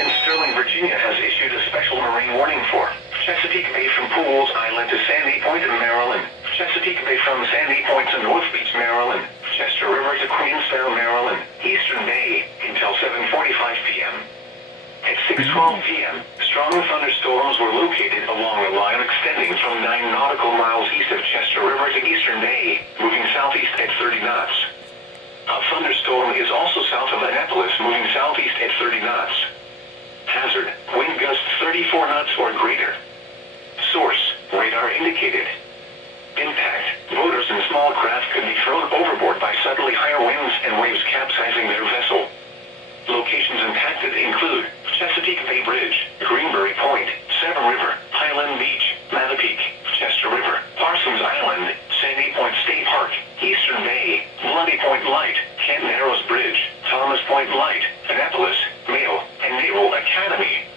in Sterling, Virginia has issued a special marine warning for Chesapeake Bay from Pools Island to Sandy Point in Maryland, Chesapeake Bay from Sandy Point to North Beach, Maryland, Chester River to Queenstown, Maryland, Eastern Bay, until 7:45 p.m. At 6:12 p.m., strong thunderstorms were located along a line extending from 9 nautical miles east of Chester River to Eastern Bay, moving southeast at 30 knots. A thunderstorm is also south of Annapolis, moving southeast at 30 knots. Hazard, wind gusts 34 knots or greater. Source, radar indicated. Impact, boaters and small craft could be thrown overboard by suddenly higher winds and waves capsizing their vessel. Locations impacted include Chesapeake Bay Bridge, Greenberry Point, Seven River, Highland Beach, Mattapique, Chester River, Parsons Island, Sandy Point State Park, Eastern Bay, Bloody Point Light, Kent Narrows Bridge, Thomas Point Light, Annapolis, Mayo, and Naval Academy.